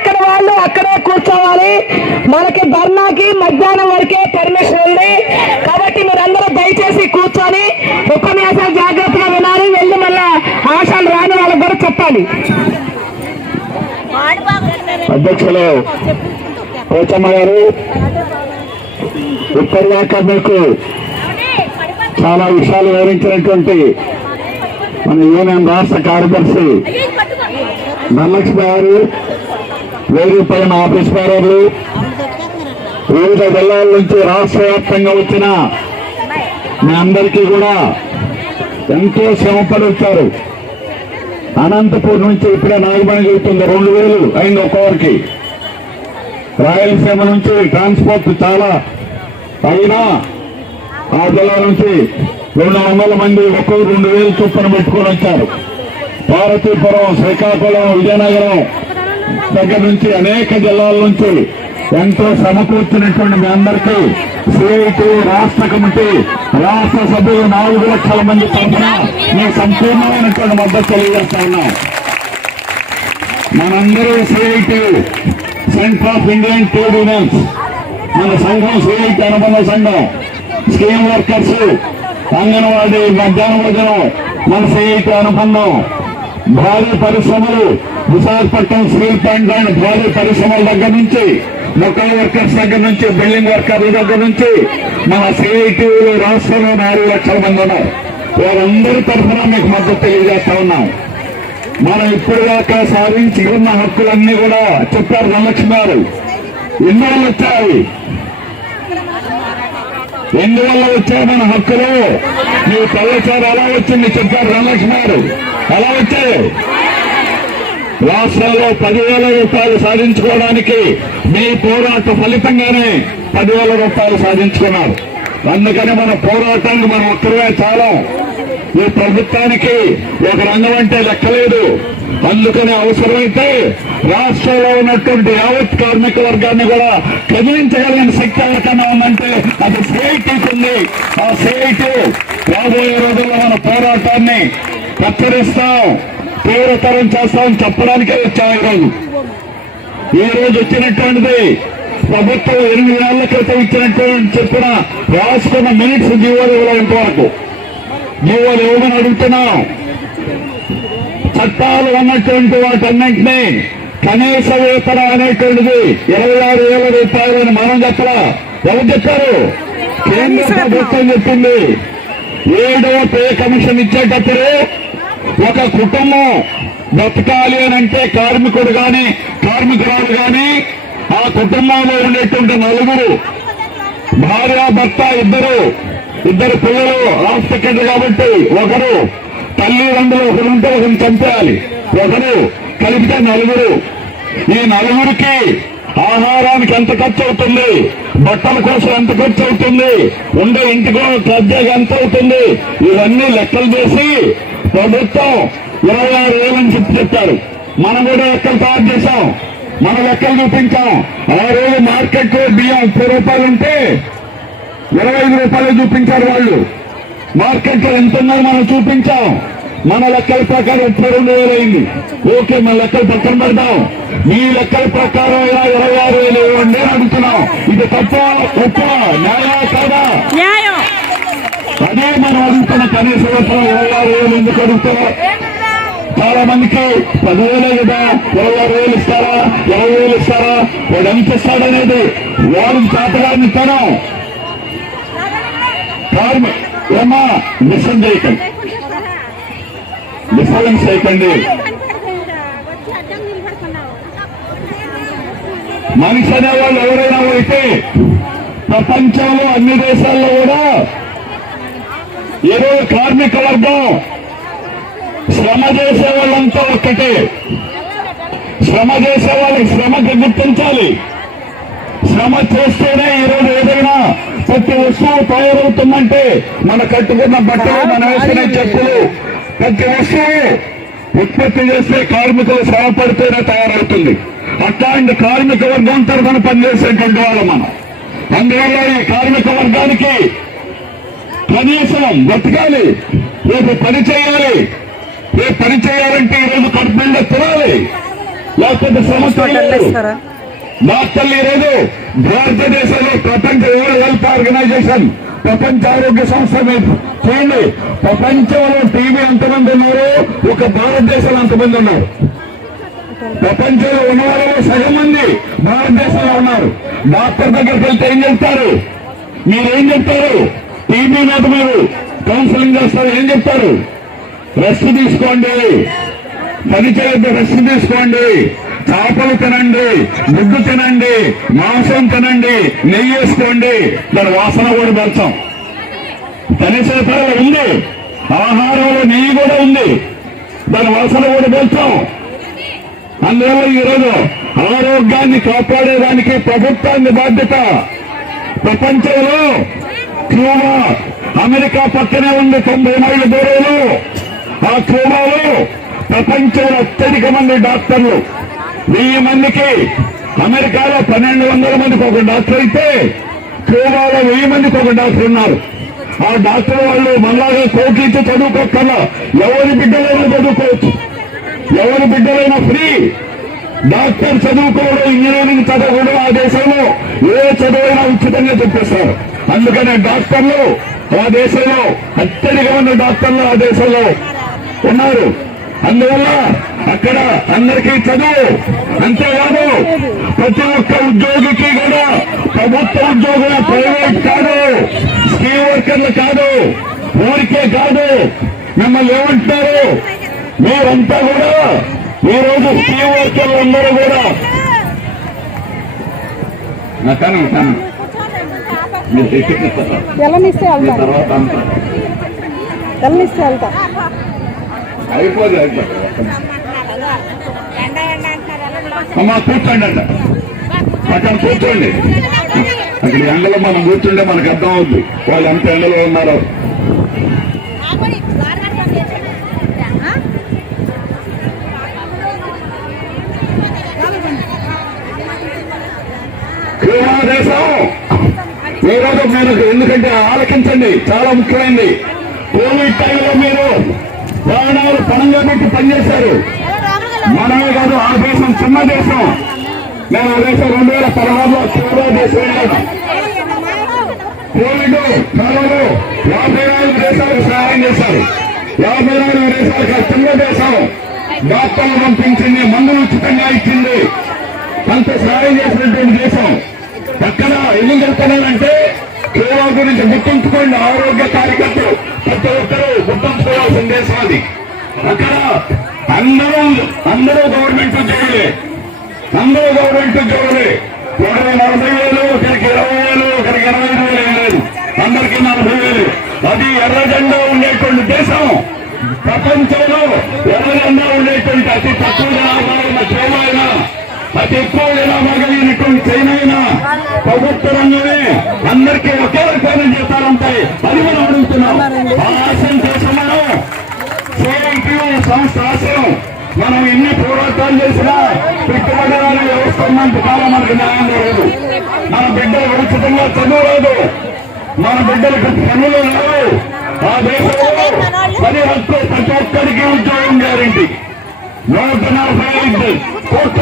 ఎక్కడ వాళ్ళు అక్కడే కూర్చోవాలి. మనకి ధర్నాకి మధ్యాహ్నం వరకే పర్మిషన్ ఉంది కాబట్టి మీరందరూ దయచేసి కూర్చొని ఉపన్యాసాలు జాగ్రత్తగా వినాలి. వెళ్ళి మళ్ళా ఆశాలు రాని వాళ్ళకి కూడా చెప్పాలి. అధ్యక్షులు పోచమ్మ గారు ఇప్పటిదాకా మీకు చాలా విషయాలు వివరించినటువంటి మన యూనియన్ రాష్ట్ర కార్యదర్శి ధనలక్ష్మి గారు, వేదికపైన ఆఫీస్ బేరర్లు, వివిధ జిల్లాల నుంచి రాష్ట్ర వ్యాప్తంగా వచ్చిన మీ అందరికీ కూడా ఎంతో శ్రమపడి వచ్చారు. అనంతపూర్ నుంచి ఇప్పుడే నాగమణి వెళ్తుంది, 2000 అయింది ఒక్కొక్కరికి. రాయలసీమ నుంచి ట్రాన్స్పోర్ట్ చాలా అయినా ఆ జిల్లా నుంచి 200 మంది ఒక్కొక్క 2000 చొప్పున పెట్టుకొని వచ్చారు. పార్వతీపురం, శ్రీకాకుళం, విజయనగరం దగ్గర నుంచి అనేక జిల్లాల నుంచి ఎంతో సమకూర్చినటువంటి మీ అందరికీ సిఐటి రాష్ట్ర కమిటీ రాష్ట్ర సభ్యులు 4 లక్షల మంది తరఫున మీ సంపూర్ణమైనటువంటి మద్దతు తెలియజేస్తా ఉన్నాం. మనందరూ CIT centre of Indian trade unions, మన సంఘం సిఐటి అనుబంధ సంఘం, స్కీమ్ వర్కర్స్, అంగన్వాడీ, మధ్యాహ్న భోజనం మన సిఐటి అనుబంధం, భారీ పరిశ్రమలు, విశాఖపట్నం స్టీల్ ప్లాంట్ లాంటి భారీ పరిశ్రమల దగ్గర నుంచి, మొక్కల వర్కర్స్ దగ్గర నుంచి, బిల్డింగ్ వర్కర్ల దగ్గర నుంచి మన సిఐటిలు రాష్ట్రంలో 4 లక్షల మంది ఉన్నారు. వారందరి తరఫున మీకు మద్దతు తెలియజేస్తా ఉన్నాం. మనం ఇప్పుడు దాకా సాధించి ఉన్న హక్కులన్నీ కూడా చెప్పారు ధనలక్ష్మి గారు. ఎన్నివల్ల వచ్చాయి, ఎందువల్ల వచ్చాయి మన హక్కులు? మీ కళ్ళచారు ఎలా వచ్చింది చెప్పారు ధనలక్ష్మి గారు. ఎలా వచ్చాయి? రాష్ట్రంలో 10,000 రూపాయలు సాధించుకోవడానికి మీ పోరాట ఫలితంగానే 10,000 రూపాయలు సాధించుకున్నారు. అందుకని మన పోరాటానికి మనం ఒక్కరే చాలా. ఈ ప్రభుత్వానికి ఒక రంగం అంటే లెక్కలేదు. అందుకని అవసరమైతే రాష్ట్రంలో ఉన్నటువంటి యావత్ కార్మిక వర్గాన్ని కూడా కదిలించగలిగిన శక్తి ఎవరికన్నా ఉందంటే అది సిఐటికి ఉంది. ఆ సిఐటి రాబోయే రోజుల్లో మన పోరాటాన్ని కత్తరిస్తాం, తీవ్రతరం చేస్తామని చెప్పడానికే వచ్చాం. ఈ రోజు వచ్చినటువంటిది ప్రభుత్వం 8 నెలల క్రితం ఇచ్చినటువంటి చెప్పిన రాసుకున్న మినిట్స్ జీవోలు ఇవ్వడం వరకు జీవోలు ఇవ్వమని అడుగుతున్నాం. చట్టాలు ఉన్నటువంటి వాటన్నింటినీ కనీస వేతనం అనేటువంటిది 26,000 రూపాయలని మనం చెప్పలా. ఎవరు చెప్పారు? కేంద్ర ప్రభుత్వం చెప్పింది. 7వ పే కమిషన్ ఇచ్చేటప్పుడు ఒక కుటుంబం బతకాలి అని అంటే కార్మికుడు గాని కార్మికురాలు గాని ఆ కుటుంబంలో ఉండేటువంటి 4 భార్య భర్త, ఇద్దరు పిల్లలు హాస్పిటల్ కాబట్టి ఒకరు తల్లిదండ్రులు, ఒకరు ఉంటే ఒకరిని చంపేయాలి, ఒకరు కలిపితే 4. ఈ 4కి ఆహారానికి ఎంత ఖర్చు అవుతుంది, బట్టల కోసం ఎంత ఖర్చు అవుతుంది, ఉండే ఇంటికి ఖర్చుగా ఎంత అవుతుంది, ఇవన్నీ లెక్కలు చేసి ప్రభుత్వం 26,000 అని చెప్పారు. మనం కూడా లెక్కలు తయారు చేశాం, మన లెక్కలు చూపించాం. ఆ రోజు మార్కెట్ బియ్యం 30 రూపాయలు ఉంటే 25 రూపాయలు చూపించారు వాళ్ళు. మార్కెట్ లో ఎంత ఉందో మనం చూపించాం. మన లెక్కల ప్రకారం 32,000 అయింది. ఓకే, మన లెక్కలు పక్కన పెడతాం. మీ లెక్కల ప్రకారం ఇలా 26,000 ఇవ్వండి అని అడుగుతున్నాం. ఇది తప్ప గొప్ప న్యాయం కాదా? అదే మనం అడుగుతున్న కనీస వేతనం 26,000 ఎందుకు అడుగుతున్నాం? చాలా మందికి 10,000 కదా, 26,000 ఇస్తారా, 20,000 ఇస్తారా, వాడు ఎంత ఇస్తాడనేది వాడికి చేతగాని ఇస్తాను. ఏమా డిఫరెన్స్ చేయకండి, డిఫరెన్స్ చేయకండి. మనిషి అనేవాళ్ళు ఎవరైనా అయితే ప్రపంచంలో అన్ని దేశాల్లో కూడా ఏదో కార్మిక వర్గం శ్రమ చేసే వాళ్ళంతా ఒక్కటే. శ్రమ చేసే వాళ్ళకి శ్రమకి గుర్తించాలి. శ్రమ చేస్తేనే ఈరోజు ఏదైనా ప్రతి వస్తువు తయారవుతుందంటే మన కట్టుకున్న బట్టలు, మన వేసుకునే చెప్పులు, ప్రతి వస్తువు ఉత్పత్తి చేస్తే కార్మికులు శ్రమ పడితేనే తయారవుతుంది. అట్లాంటి కార్మిక వర్గం తరఫున పనిచేసేటువంటి వాళ్ళు మనం. అందువల్ల ఈ కార్మిక వర్గానికి కనీసం బతకాలి, రేపు పని చేయాలి. రేపు పని చేయాలంటే ఈరోజు కడుపు నిండా తినాలి. లేకపోతే సమస్యలు డాక్టర్లు ఈరోజు భారతదేశంలో ప్రపంచ వరల్డ్ హెల్త్ ఆర్గనైజేషన్ ప్రపంచ ఆరోగ్య సంస్థ చూడండి, ప్రపంచంలో టీవీ ఎంతమంది ఉన్నారు, ఒక భారతదేశంలో ఎంతమంది ఉన్నారు. ప్రపంచంలో ఉన్న వాళ్ళలో సగం మంది భారతదేశంలో ఉన్నారు. డాక్టర్ దగ్గరికి వెళ్తే ఏం చెప్తారు, మీరేం చెప్తారు, టీబీ మీద మీరు కౌన్సిలింగ్ చేస్తారు, ఏం చెప్తారు, రెస్ట్ తీసుకోండి, పని చేయొద్దు, రెస్ట్ తీసుకోండి, చేపలు తినండి, గుడ్డు తినండి, మాంసం తినండి, నెయ్యి వేసుకోండి. దాని వాసన కూడా పెంచాం. కనీసంలో ఉంది, ఆహారంలో నెయ్యి కూడా ఉంది, దాని వాసన కూడా పెంచాం. అందువల్ల ఈరోజు ఆరోగ్యాన్ని కాపాడేదానికి ప్రభుత్వాన్ని బాధ్యత. ప్రపంచంలో క్యూబా, అమెరికా పక్కనే ఉంది 90 మైళ్ళ దూరంలో. ఆ క్యూబాలో ప్రపంచంలో అత్యధిక మంది డాక్టర్లు, 1000 మందికి. అమెరికాలో 1200 మందికి ఒక డాక్టర్ అయితే క్యూబాలో 1000 మందికి ఒక డాక్టర్ ఉన్నారు. ఆ డాక్టర్ వాళ్ళు మనలాగా కోకించి చదువుకోకల్లా ఎవరి బిడ్డలైనా చదువుకోవచ్చు, ఎవరి బిడ్డలైనా ఫ్రీ. డాక్టర్ చదువుకోవడం, ఇంజనీరింగ్ చదవడం ఆ దేశంలో ఏ చదువైనా ఉచితంగా చెప్పేస్తారు. అందుకనే డాక్టర్లు ఆ దేశంలో అత్యధిక మంది డాక్టర్లు ఆ దేశంలో ఉన్నారు. అందువల్ల అక్కడ అందరికీ చదువు. అంతేకాదు ప్రతి ఒక్క ఉద్యోగికి కూడా, ప్రభుత్వ ఉద్యోగుల, ప్రైవేట్ కాదు, స్కీమ్ వర్కర్లు కాదు, ఊరికే కాదు. మిమ్మల్ని ఏమంటారు, మీరంతా కూడా ఈ రోజు స్కీమ్ వర్కర్లు అందరూ కూడా అయిపోదు అమ్మా కూర్చోండి అంట, అక్కడ కూర్చోండి. అక్కడ ఎండలో మనం కూర్చుంటే మనకు అర్థం అవుద్ది వాళ్ళు ఎంత ఎండలో ఉన్నారో. క్యూబా దేశం ఈరోజు మీరు ఎందుకంటే ఆలకించండి, చాలా ముఖ్యమైనది. కోవిడ్ టైంలో మీరు ప్రాణాలు పణంగా పెట్టి పనిచేశారు. మనమే కాదు, ఆ దేశం చిన్న దేశం. నేను ఆ దేశం 2016లో క్యూబా దేశం వెళ్ళాను. కోవిడ్ కాలంలో 54 దేశాలకు సహాయం చేశారు. 54 దేశాలకు చిన్న దేశం. డాక్టర్లు పంపించింది, మందులు ఉచితంగా ఇచ్చింది, అంత సహాయం చేసినటువంటి దేశం. అక్కడ ఎందుకు చెప్తున్నానంటే క్యూబా గురించి గుర్తుంచుకోండి. ఆరోగ్య కార్యకర్తలు ప్రతి ఒక్కరూ గుర్తుంచుకోవాల్సిన దేశం అది. అక్కడ అందరూ గవర్నమెంట్ ఉద్యోగులే, అందరూ గవర్నమెంట్ ఉద్యోగులే. ఒకరికి 40,000, ఒకరికి 20,000, ఒకరికి 25,000 లేదు, అందరికీ 40,000. అది ఎర్ర జెండా ఉండేటువంటి దేశం. ప్రపంచంలో ఎర్ర జెండా ఉండేటువంటి అతి తక్కువ జనాభా ఉన్న క్యూబా అయినా, అతి ఎక్కువ జనాభా కలిగినటువంటి చైనా అయినా ప్రభుత్వ రంగమే అందరికీ ఒకే రకమైన జీతాలు ఉంటాయి. అది మనం అడుగుతున్నాం. ఆ ఆశయం కోసం మనం CITU సంస్థ ఆశయం. మనం ఎన్ని పోరాటాలు చేసినా పెట్టుబడిదారుల వ్యవస్థ ఉన్నంత కాలం మనకు న్యాయం జరగదు. మన బిడ్డలకు ఉచితంగా చదువు రాదు, మన బిడ్డలకు పనులు రావు. ఆ దేశంలో పని హక్కు ప్రతి ఒక్కరికి ఉద్యోగం గ్యారెంటీ. 145 కోట్ల